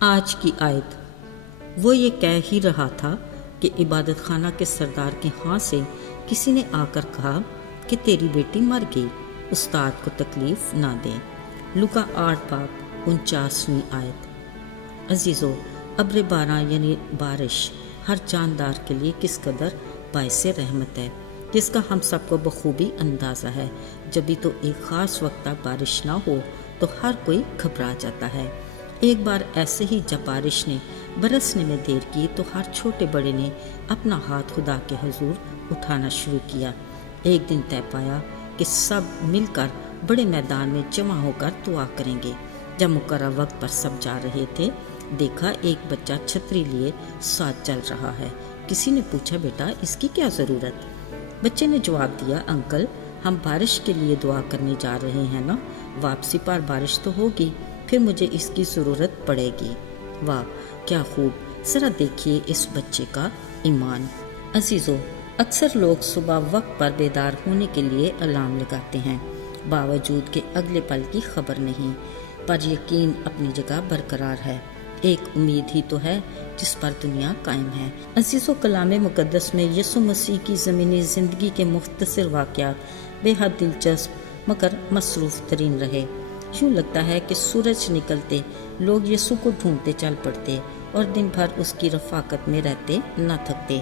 آج کی آیت۔ وہ یہ کہہ ہی رہا تھا کہ عبادت خانہ کے سردار کے ہاں سے کسی نے آ کر کہا کہ تیری بیٹی مر گئی، استاد کو تکلیف نہ دے۔ لوکا 8 باب 49ویں آیت۔ عزیزو، ابر باران یعنی بارش ہر جاندار کے لیے کس قدر باعث رحمت ہے، جس کا ہم سب کو بخوبی اندازہ ہے۔ جبھی تو ایک خاص وقت تک بارش نہ ہو تو ہر کوئی گھبرا جاتا ہے۔ ایک بار ایسے ہی جب بارش نے برسنے میں دیر کی تو ہر چھوٹے بڑے نے اپنا ہاتھ خدا کے حضور اٹھانا شروع کیا۔ ایک دن طے پایا کہ سب مل کر بڑے میدان میں جمع ہو کر دعا کریں گے۔ جب مقررہ وقت پر سب جا رہے تھے، دیکھا ایک بچہ چھتری لیے ساتھ چل رہا ہے۔ کسی نے پوچھا، بیٹا اس کی کیا ضرورت؟ بچے نے جواب دیا، انکل ہم بارش کے لیے دعا کرنے جا رہے ہیں نا، واپسی پر بارش تو ہوگی، پھر مجھے اس کی ضرورت پڑے گی۔ واہ کیا خوب، ذرا دیکھیے اس بچے کا ایمان۔ عزیزو، اکثر لوگ صبح وقت پر بیدار ہونے کے لیے الارم لگاتے ہیں، باوجود کہ اگلے پل کی خبر نہیں، پر یقین اپنی جگہ برقرار ہے۔ ایک امید ہی تو ہے جس پر دنیا قائم ہے۔ عزیزو، کلام مقدس میں یسوع مسیح کی زمینی زندگی کے مختصر واقعات بے حد دلچسپ مگر مصروف ترین رہے۔ یوں لگتا ہے کہ سورج نکلتے لوگ یسوع کو ڈھونڈتے چل پڑتے اور دن بھر اس کی رفاقت میں رہتے نہ تھکتے۔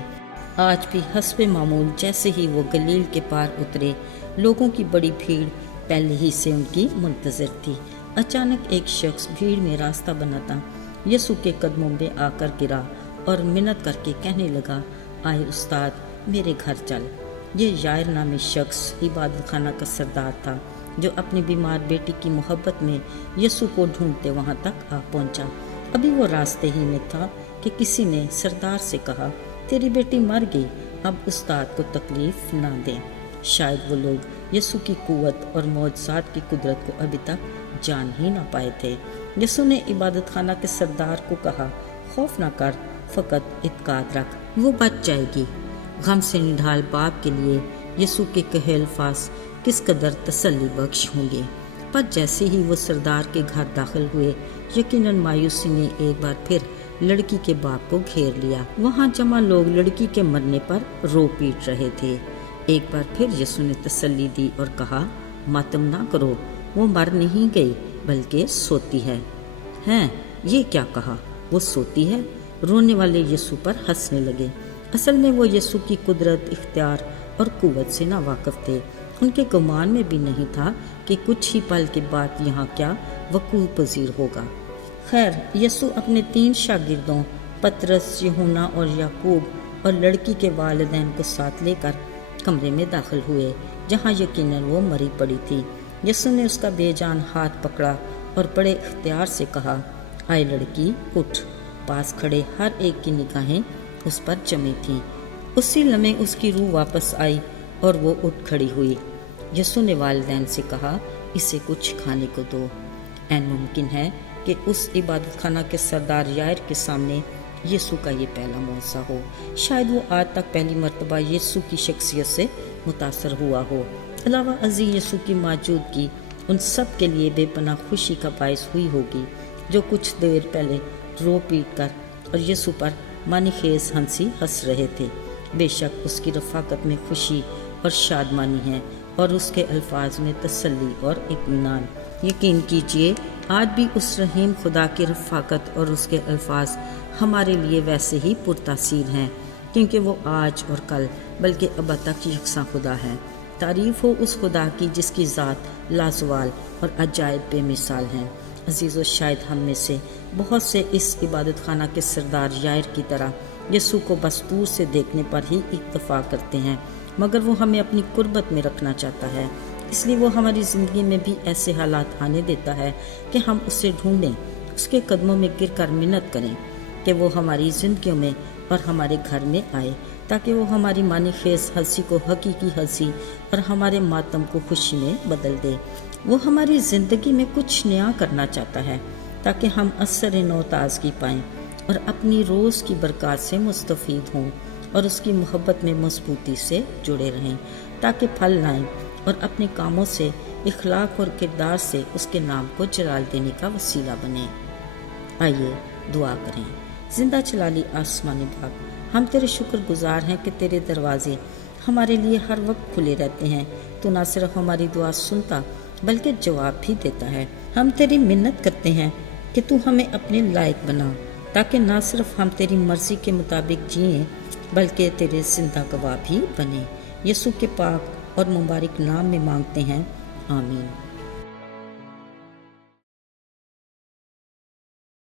آج بھی حسب معمول جیسے ہی وہ گلیل کے پار اترے، لوگوں کی بڑی بھیڑ پہلے ہی سے ان کی منتظر تھی۔ اچانک ایک شخص بھیڑ میں راستہ بناتا یسوع کے قدموں میں آ کر گرا اور منت کر کے کہنے لگا، آئے استاد میرے گھر چل۔ یہ یائر نامی شخص عبادت خانہ کا سردار تھا، جو اپنی بیمار بیٹی کی محبت میں یسوع کو ڈھونڈتے وہاں تک آ پہنچا۔ ابھی وہ راستے ہی میں تھا کہ کسی نے سردار سے کہا، تیری بیٹی مر گئی، اب استاد کو تکلیف نہ دیں۔ شاید وہ لوگ یسوع کی قوت اور معجزات کی قدرت کو ابھی تک جان ہی نہ پائے تھے۔ یسوع نے عبادت خانہ کے سردار کو کہا، خوف نہ کر، فقط اعتقاد رکھ، وہ بچ جائے گی۔ غم سے نڈھال باپ کے لیے یسوع کے کہے الفاظ کس قدر تسلی بخش ہوں گے۔ پر جیسے ہی وہ سردار کے گھر داخل ہوئے، یقیناً مایوسی نے ایک بار پھر لڑکی کے باپ کو گھیر لیا۔ وہاں جمع لوگ لڑکی کے مرنے پر رو پیٹ رہے تھے۔ ایک بار پھر یسوع نے تسلی دی اور کہا، ماتم نہ کرو، وہ مر نہیں گئی بلکہ سوتی ہے۔ ہیں، یہ کیا کہا، وہ سوتی ہے؟ رونے والے یسوع پر ہنسنے لگے۔ اصل میں وہ یسوع کی قدرت، اختیار اور قوت سے نا واقف تھے۔ ان کے گمان میں بھی نہیں تھا کہ کچھ ہی پل کے بعد یہاں کیا وقوع پذیر ہوگا۔ خیر، یسوع اپنے 3 شاگردوں پطرس، یوحنا اور یعقوب اور لڑکی کے والدین کو ساتھ لے کر کمرے میں داخل ہوئے جہاں یقیناً وہ مری پڑی تھی۔ یسوع نے اس کا بے جان ہاتھ پکڑا اور بڑے اختیار سے کہا، آئے لڑکی، اٹھ۔ پاس کھڑے ہر ایک کی نگاہیں اس پر جمی تھیں۔ اسی لمحے اس کی روح واپس آئی اور وہ اٹھ کھڑی ہوئی۔ یسوع نے والدین سے کہا، اسے کچھ کھانے کو دو۔ این ممکن ہے کہ اس عبادت خانہ کے سردار یائر کے سامنے یسوع کا یہ پہلا معجزہ ہو۔ شاید وہ آج تک پہلی مرتبہ یسوع کی شخصیت سے متاثر ہوا ہو۔ علاوہ ازیں یسوع کی موجودگی ان سب کے لیے بے پناہ خوشی کا باعث ہوئی ہوگی جو کچھ دیر پہلے رو پیٹ کر اور یسوع پر معنی خیز ہنسی ہنس رہے تھے۔ بے شک اس کی رفاقت میں خوشی اور شادمانی ہے اور اس کے الفاظ میں تسلی اور اطمینان۔ یقین کیجئے، آج بھی اس رحیم خدا کی رفاقت اور اس کے الفاظ ہمارے لیے ویسے ہی پرتاثیر ہیں، کیونکہ وہ آج اور کل بلکہ ابد تک یکساں خدا ہے۔ تعریف ہو اس خدا کی جس کی ذات لازوال اور عجائب بے مثال ہیں۔ عزیزو، شاید ہم میں سے بہت سے اس عبادت خانہ کے سردار یائر کی طرح یسوع کو بس دور سے دیکھنے پر ہی اکتفا کرتے ہیں، مگر وہ ہمیں اپنی قربت میں رکھنا چاہتا ہے۔ اس لیے وہ ہماری زندگی میں بھی ایسے حالات آنے دیتا ہے کہ ہم اسے ڈھونڈیں، اس کے قدموں میں گر کر منت کریں کہ وہ ہماری زندگیوں میں اور ہمارے گھر میں آئے، تاکہ وہ ہماری معنی خیز ہنسی کو حقیقی ہنسی اور ہمارے ماتم کو خوشی میں بدل دے۔ وہ ہماری زندگی میں کچھ نیا کرنا چاہتا ہے تاکہ ہم اثر نو تازگی پائیں اور اپنی روز کی برکات سے مستفید ہوں اور اس کی محبت میں مضبوطی سے جڑے رہیں، تاکہ پھل لائیں اور اپنے کاموں سے، اخلاق اور کردار سے اس کے نام کو جلال دینے کا وسیلہ بنیں۔ آئیے دعا کریں۔ زندہ چلالی آسمانی باپ، ہم تیرے شکر گزار ہیں کہ تیرے دروازے ہمارے لیے ہر وقت کھلے رہتے ہیں۔ تو نہ صرف ہماری دعا سنتا بلکہ جواب بھی دیتا ہے۔ ہم تیری منت کرتے ہیں کہ تو ہمیں اپنے لائق بنا، تاکہ نہ صرف ہم تیری مرضی کے مطابق جئیں بلکہ تیرے زندہ گواہ بھی بنیں۔ یسوع کے پاک اور مبارک نام میں مانگتے ہیں، آمین۔